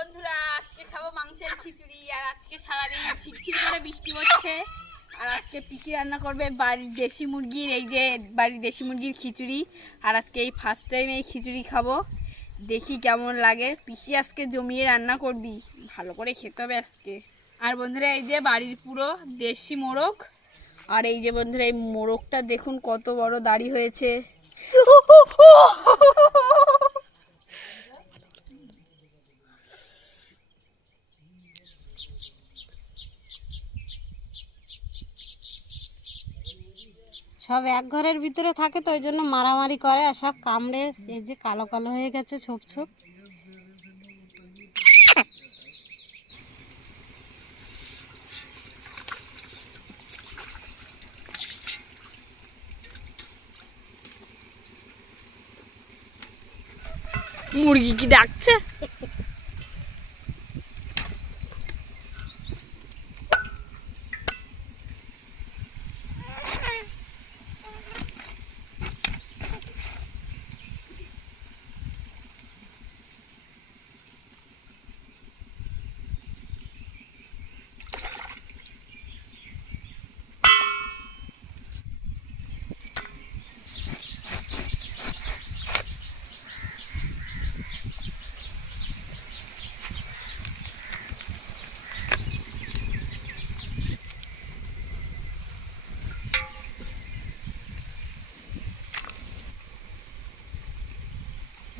বন্ধুরা, আজকে খাব মাংসের খিচুড়ি, আর আজকে সারাদিন ঝিরঝির করে বৃষ্টি হচ্ছে। আর আজকে পিসি রান্না করবে বাড়ির দেশি মুরগির, এই যে বাড়ির দেশি মুরগির খিচুড়ি। আর আজকে এই ফার্স্ট টাইম এই খিচুড়ি খাব। দেখি কেমন লাগে। পিসি আজকে জমিয়ে রান্না করবি। ভালো করে খেতে হবে আজকে। আর বন্ধুরা, এই যে বাড়ির পুরো দেশি মোরগ। আর এই যে বন্ধুরা, এই মোরগটা দেখুন কত বড় দাড়ি হয়েছে। সব এক ঘরের ভিতরে থাকে তো, ওই জন্য মারামারি করে আর সব কামড়ে এই যে কালো কালো হয়ে গেছে ছোপ ছোপ। মুরগি কি ডাকছে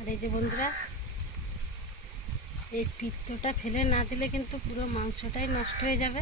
আর এই যে বন্ধুরা এই পিত্তটা ফেলে না দিলে কিন্তু পুরো মাংসটাই নষ্ট হয়ে যাবে।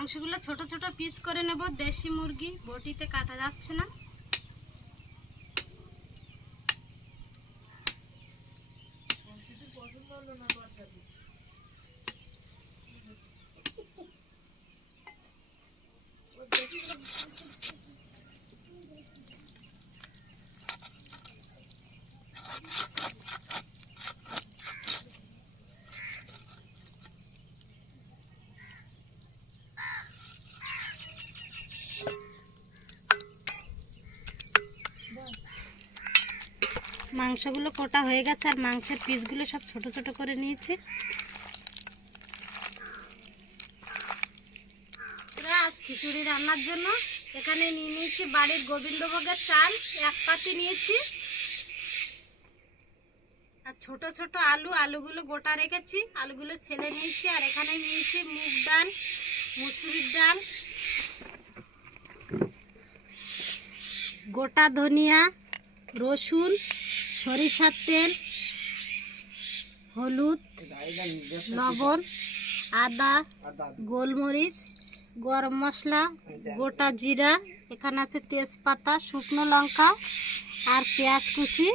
মাংসগুলো ছোট ছোট পিস করে নেব। দেশি মুরগি বটিতে কাটা যাচ্ছে না। মাংসগুলো কোটা হয়ে গেছে আর মাংসের পিসগুলো সব ছোট ছোট করে নিয়েছি। খিচুড়ি রান্নার জন্য এখানে নিয়ে নিয়েছি বাড়ির গোবিন্দভোগের চাল, এক পাতি নিয়েছি। আর ছোট ছোট আলু, আলুগুলো গোটা রেখেছি, আলুগুলো ছেলে নিয়েছি, আর এখানে নিয়েছি মুগ ডাল, মুসুরির ডাল, গোটা ধনিয়া, রসুন সরিষার তেল হলুদ লবণ আদা গোলমরিচ গরম মশলা গোটা জিরা এখানে আছে তেজপাতা শুকনো লঙ্কা আর পেঁয়াজ কুচি।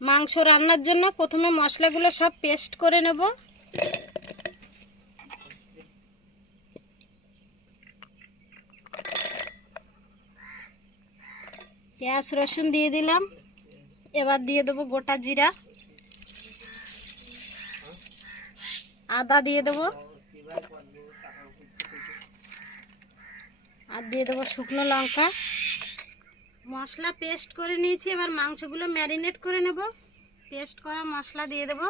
মাংস রান্নার জন্য প্রথমে মশলাগুলো সব পেস্ট করে নেব। পেঁয়াজ রসুন দিয়ে দিলাম। এবার দিয়ে দেবো গোটা জিরা। আদা দিয়ে দেবো। আর দিয়ে দেবো শুকনো লঙ্কা। মশলা পেস্ট করে নিয়েছি, এবার মাংসগুলো ম্যারিনেট করে নেব। পেস্ট করা মশলা দিয়ে দেবো।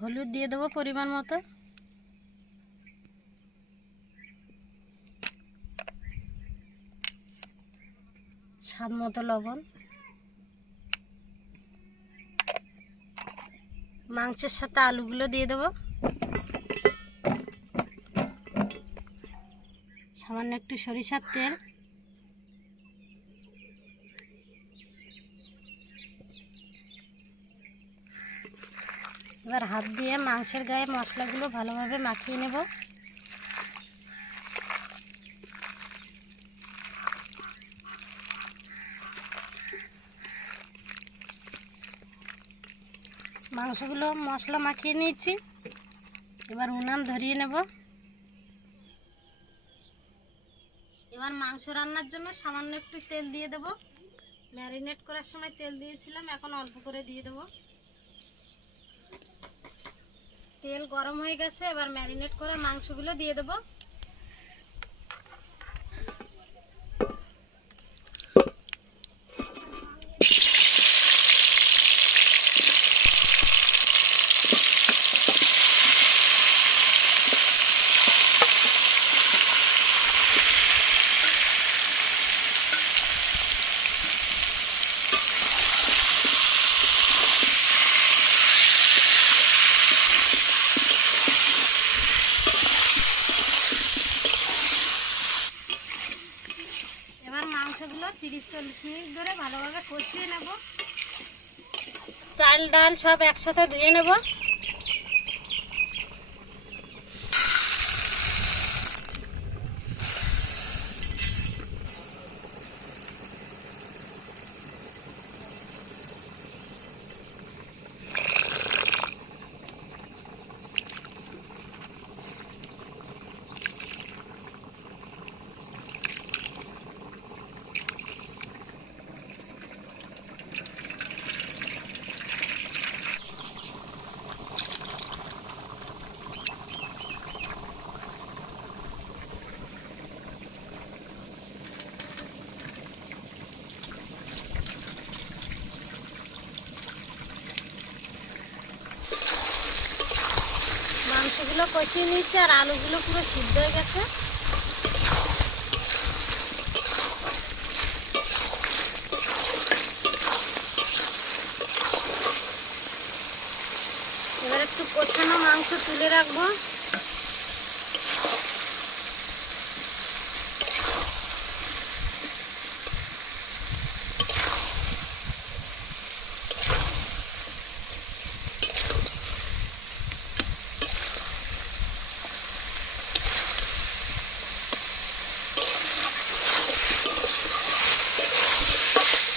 হলুদ দিয়ে দেবো পরিমাণ মতো। স্বাদ মতো লবণ। মাংসের সাথে আলুগুলো দিয়ে দেবো। সামান্য একটু সরিষার তেল। এবার হাত দিয়ে মাংসের গায়ে মশলাগুলো ভালোভাবে মাখিয়ে নেব। মাংসগুলো মশলা মাখিয়ে নিয়েছি। এবার উনান ধরিয়ে নেব। এবার মাংস রান্নার জন্য সামান্য একটু তেল দিয়ে দেব। ম্যারিনেট করার সময় তেল দিয়েছিলাম, এখন অল্প করে দিয়ে দেব। তেল গরম হয়ে গেছে, এবার ম্যারিনেট করা মাংসগুলো দিয়ে দেব এবার মাংসগুলো তিরিশ চল্লিশ মিনিট ধরে ভালোভাবে কষিয়ে নেব চাল ডাল সব একসাথে ধুয়ে নেব মাংসগুলো কষিয়ে নিয়েছি আর আলুগুলো পুরো সিদ্ধ হয়ে গেছে। এবার একটু কষানো মাংস তুলে রাখব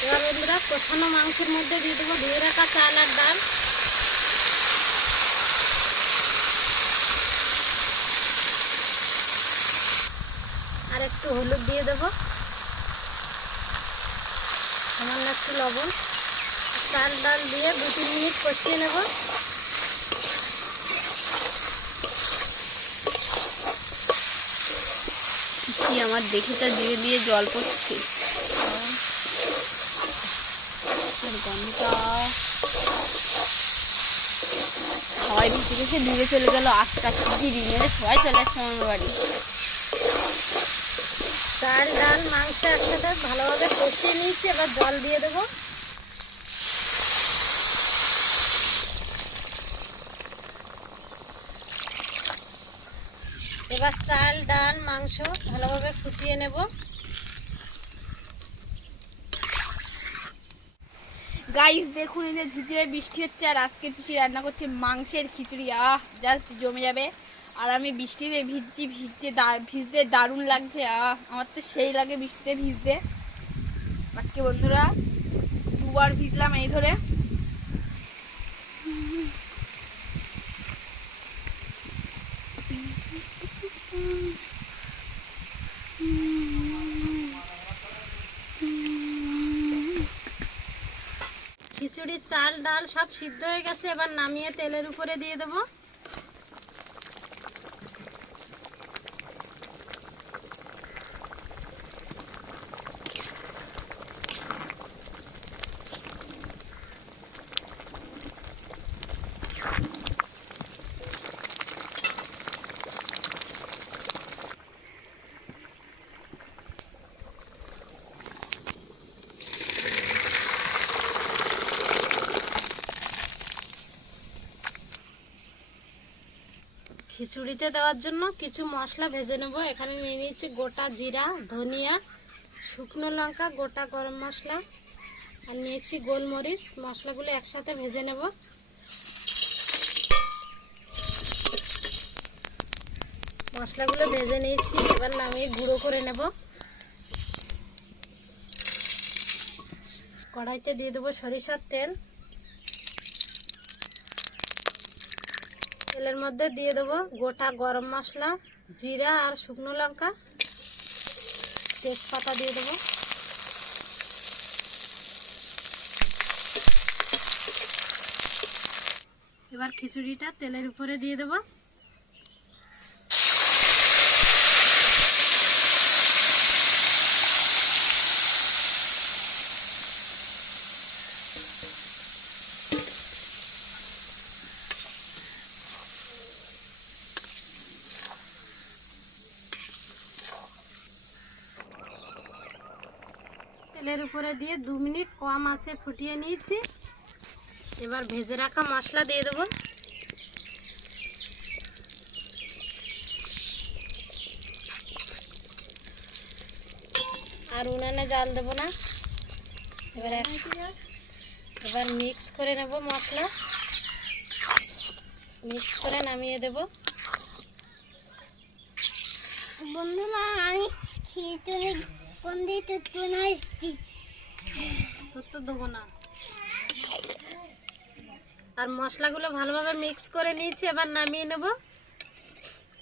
এবার বন্ধুরা মাংসের মধ্যে দিয়ে দেবো ধুয়ে রাখা চাল আর ডাল। আর একটু হলুদ দিয়ে দেবো। সামান্য একটু লবণ। চাল ডাল দিয়ে দু তিন মিনিট কষিয়ে নেব। আমার দেখে তো দিয়ে ধীরে জল পড়ছে আর গন্ধটা সবাই বেশি বেশি দূরে চলে গেল, আটটা টিকিরি মেরে সবাই চলে আসছে আমার বাড়ি। চাল ডাল, মাংস একসাথে ভালোভাবে কষিয়ে নিয়েছি, এবার জল দিয়ে দেবো। এবার চাল, ডাল, মাংস ভালোভাবে ফুটিয়ে নেব। গাইস দেখুন এই যে ঝিঝিরে বৃষ্টি হচ্ছে আর আজকে পিসি রান্না করছে মাংসের খিচুড়ি। আহ জাস্ট জমে যাবে। আর আমি বৃষ্টিতে ভিজছি, ভিজছে ভিজতে দারুণ লাগছে। আহ, আমার তো সেই লাগে বৃষ্টিতে ভিজতে। আজকে বন্ধুরা, দুবার ভিজলাম এই ধরে। খিচুড়ির চাল ডাল সব সিদ্ধ হয়ে গেছে এবার নামিয়ে তেলের উপরে দিয়ে দেবো। খিচুড়িতে দেওয়ার জন্য কিছু মশলা ভেজে নেব। এখানে নিয়ে নিয়েছি গোটা জিরা, ধনিয়া, শুকনো লঙ্কা, গোটা গরম মশলা, আর নিয়েছি গোলমরিচ। মশলাগুলো একসাথে ভেজে নেব। মশলাগুলো ভেজে নিয়েছি, এবার নামিয়ে গুঁড়ো করে নেব। কড়াইতে দিয়ে দেবো সরিষার তেল। তেলের মধ্যে দিয়ে দেবো গোটা গরম মশলা, জিরা আর শুকনো লঙ্কা। তেজপাতা দিয়ে দেবো। এবার খিচুড়িটা তেলের উপরে দিয়ে দেবো। উপরে দিয়ে দু মিনিট কম আছে ফুটিয়ে নিয়েছি। এবার ভেজে রাখা মশলা দিয়ে দেবো। আর উনানে জল দেবো না। এবার এবার মিক্স করে নেব মশলা। মিক্স করে নামিয়ে দেব। বন্ধুরা, আমি খিচুড়ি কোন দিকে তোর তো দেবো না। আর মশলাগুলো ভালোভাবে মিক্স করে নিয়েছি, এবার নামিয়ে নেব।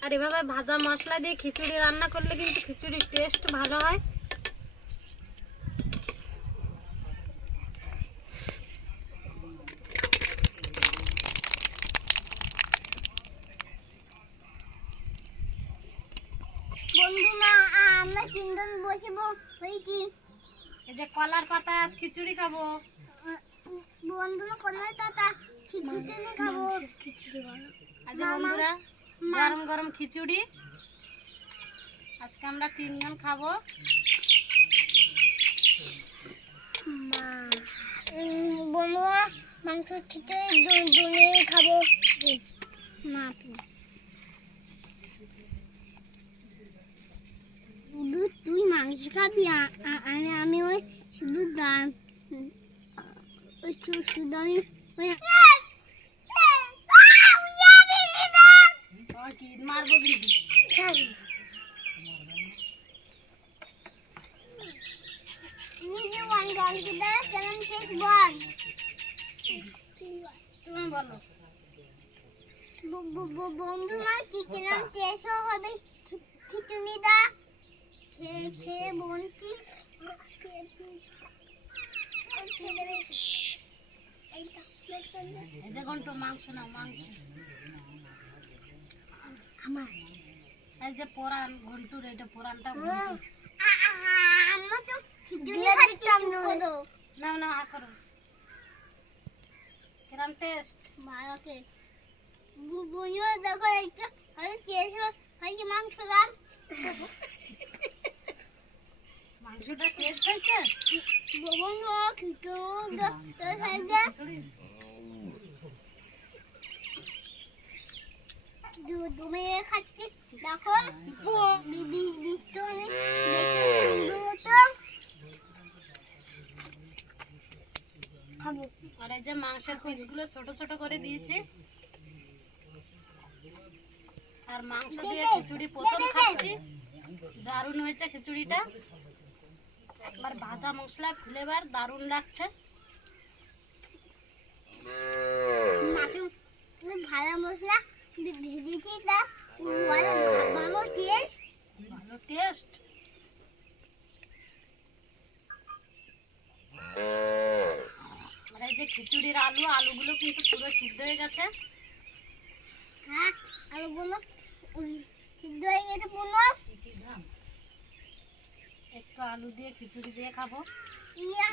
আর এভাবে ভাজা মশলা দিয়ে খিচুড়ি রান্না করলে কিন্তু খিচুড়ির টেস্ট ভালো হয় বন্ধুরা আমরা তিনজন বসে হয়েছি এই যে কলার পাতা আজ খিচুড়ি খাব। বন্ধুরা কোথায় টাটা খিচুড়ি খাব। খিচুড়ি আজ বন্ধুরা গরম গরম খিচুড়ি। আজকে আমরা তিনজন খাব। বন্ধুরা মাংস খিচুড়ি দুনে খাব। মা শুধু তুই মাংস খাবি? আমি ওই শুধু ডাল ওই শু- শুধু আমি ওই আর কি মারবো দিদি খাবি নিজে ওয়ান গান কিনা কেমন শেষ বল তুমি বলো ব- ব- ব- বন্ধুরা কি কিরম টেস্ট হবে খি- খিচুড়িটা খেয়ে খেয়ে বলছি এই না যে পোরান ঘন্টুর এটা পোরানটা নাও নাও হা করো। কিরম টেস্ট। ভালো টেস্ট। বুঝো দেখো একটা আমি টেস্ট হয়েছে মাংস দাম মাংসটা টেস্ট হয়েছে? তুমি খাচ্ছি দেখো। আর এই যে মাংসের পিসগুলো ছোট ছোট করে দিয়েছি। আর মাংস দিয়ে খিচুড়ি প্রথম খাচ্ছি। দারুণ হয়েছে খিচুড়িটা। একবার ভাজা মশলা ফ্লেভার দারুণ লাগছে। ভালো মশলা ভেজেছি ভালো টেস্ট ভালো টেস্ট আর এই যে খিচুড়ির আলু আলুগুলো কিন্তু পুরো সিদ্ধ হয়ে গেছে। হ্যাঁ আর বলো সিদ্ধ হয়ে গেছে বলো একটু আলু দিয়ে খিচুড়ি দিয়ে খাব। ইয়ে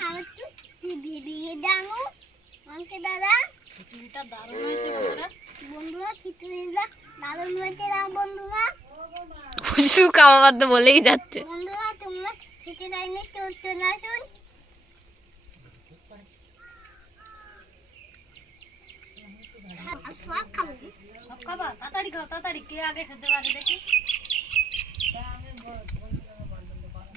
তো দাদা। খিচুড়িটা দারুণ হয়েছে বন্ধুরা। বন্ধুরা খিচুড়িটা দারুণ হয়েছে না বন্ধুরা? খুশু খাওয়াবার তো বলেই যাচ্ছে। বন্ধুরা তোমরা খিচুড়ি আসুন আর সব খাব। সব খাবা? তাড়াতাড়ি খাও তাড়াতাড়ি। কে আগে খেতে পারে দেখি।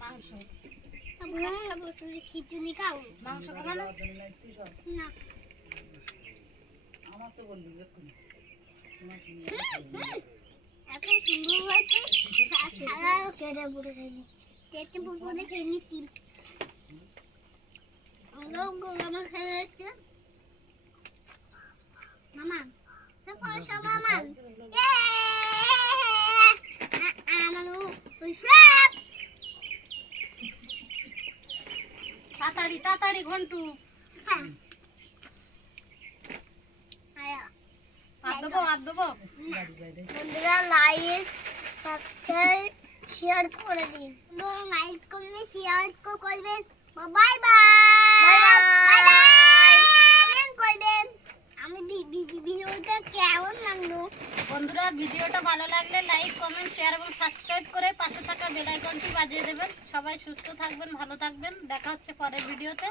মাংস। খিচুড়ি। খাও মাংস খাবে না? না। এখন সুন্দর হয়েছে। সারা চেটে পুরো খেয়ে নিচ্ছি চেটে পুরো খেয়ে নিচ্ছি। তাড়াতাড়ি তাড়াতাড়ি ঘন্টু। আয়া। আর দেবো আর দেবো বন্ধুরা লাইক সাবস্ক্রাইব শেয়ার করে দিন। লাইক করলে শেয়ার করবেন bye bye bye bye comment করবেন। আমি ভিডিওটা কেমন লাগল? বন্ধুরা ভিডিওটা ভালো লাগলে লাইক কমেন্ট শেয়ার এবং সাবস্ক্রাইব করে পাশে থাকা বেল আইকনটি বাজিয়ে দেবেন। সবাই সুস্থ থাকবেন ভালো থাকবেন। দেখা হচ্ছে পরের ভিডিওতে।